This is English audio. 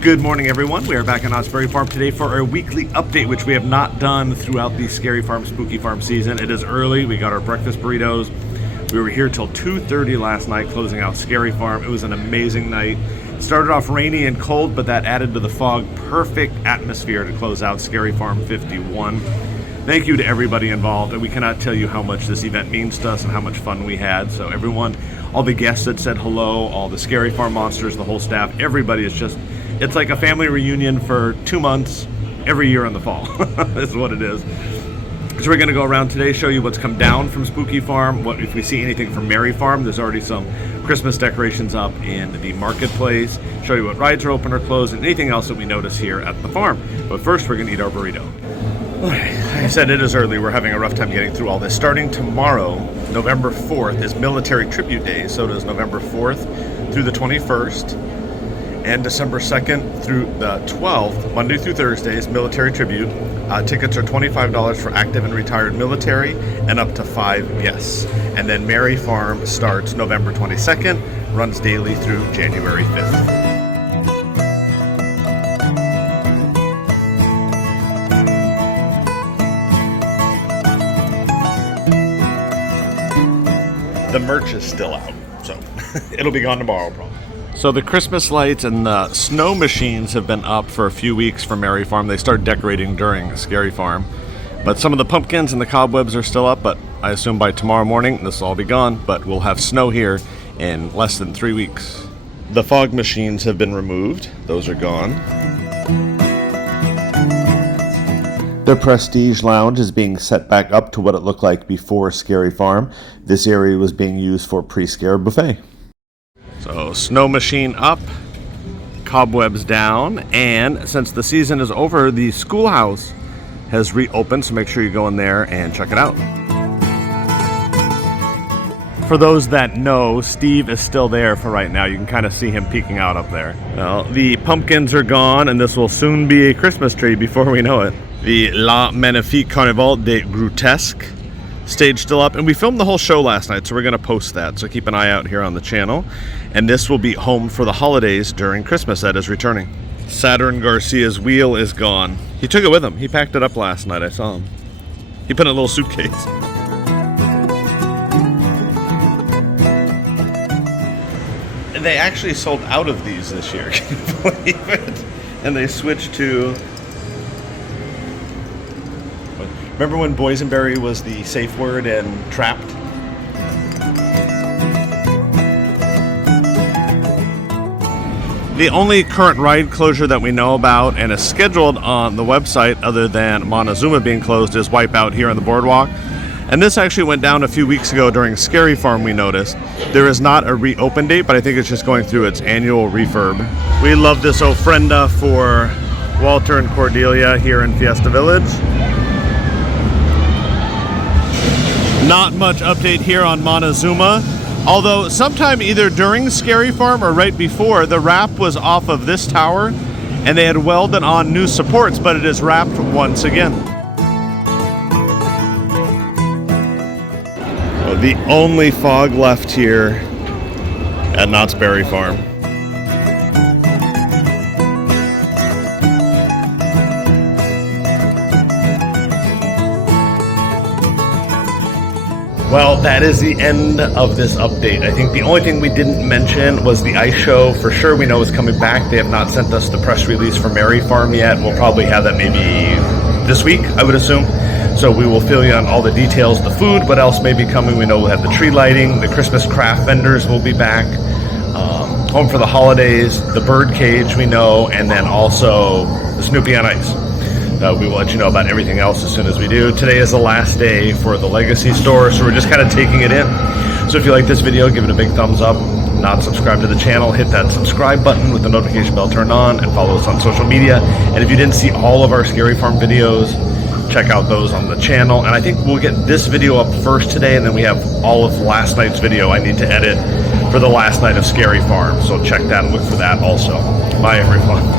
Good morning, everyone. We are back on Knott's Merrry Farm today for our weekly update, which we have not done throughout the Scary Farm, Spooky Farm season. It is early. We got our breakfast burritos. We were here till 2:30 last night, closing out Scary Farm. It was an amazing night. It started off rainy and cold, but that added to the fog. Perfect atmosphere to close out Scary Farm 51. Thank you to everybody involved, and we cannot tell you how much this event means to us and how much fun we had. So everyone, all the guests that said hello, all the Scary Farm monsters, the whole staff, everybody is just... It's like a family reunion for 2 months every year in the fall. That's what it is. So we're going to go around today, show you what's come down from Spooky Farm, what if we see anything from Merrry Farm. There's already some Christmas decorations up in the marketplace. Show you what rides are open or closed and anything else that we notice here at the farm. But first, we're going to eat our burrito. Like I said, it is early. We're having a rough time getting through all this. Starting tomorrow, November 4th, is Military Tribute Day. So does November 4th through the 21st. And December 2nd through the 12th, Monday through Thursday, is Military Tribute. Tickets are $25 for active and retired military and up to 5 guests. And then Merrry Farm starts November 22nd, runs daily through January 5th. The merch is still out, so it'll be gone tomorrow probably. So the Christmas lights and the snow machines have been up for a few weeks for Merrry Farm. They started decorating during Scary Farm. But some of the pumpkins and the cobwebs are still up, but I assume by tomorrow morning this will all be gone. But we'll have snow here in less than 3 weeks. The fog machines have been removed. Those are gone. The Prestige Lounge is being set back up to what it looked like before Scary Farm. This area was being used for pre-scare buffet. So snow machine up, cobwebs down, and since the season is over, the schoolhouse has reopened, so make sure you go in there and check it out. For those that know, Steve is still there for right now. You can kind of see him peeking out up there. Well, the pumpkins are gone, and this will soon be a Christmas tree before we know it. The La Magnifique Carnival des Grotesques stage still up, and we filmed the whole show last night, so we're going to post that, so keep an eye out here on the channel. And this will be home for the holidays during Christmas. That is returning. Saturn Garcia's wheel is gone. He took it with him. He packed it up last night. I saw him. He put it in a little suitcase. And they actually sold out of these this year. Can you believe it? And they switched to... Remember when boysenberry was the safe word and trapped? The only current ride closure that we know about and is scheduled on the website other than Montezooma being closed is Wipeout here on the boardwalk. And this actually went down a few weeks ago during Scary Farm, we noticed. There is not a reopen date, but I think it's just going through its annual refurb. We love this ofrenda for Walter and Cordelia here in Fiesta Village. Not much update here on Montezooma, although sometime either during Scary Farm or right before, the wrap was off of this tower and they had welded on new supports, but it is wrapped once again. So the only fog left here at Knott's Merrry Farm. Well, that is the end of this update. I think the only thing we didn't mention was the ice show. For sure we know is coming back. They have not sent us the press release for Merrry Farm yet. We'll probably have that maybe this week, I would assume. So we will fill you on all the details, the food, what else may be coming. We know we'll have the tree lighting, the Christmas craft vendors will be back, home for the holidays, the bird cage we know, and then also the Snoopy on Ice. We will let you know about everything else as soon as we do. Today is the last day for the Legacy store, so we're just kind of taking it in. So if you like this video, give it a big thumbs up. Not subscribed to the channel, hit that subscribe button with the notification bell turned on, and follow us on social media. And if you didn't see all of our Scary Farm videos, check out those on the channel. And I think we'll get this video up first today, and then we have all of last night's video I need to edit for the last night of Scary Farm. So check that and look for that also. Bye, everyone.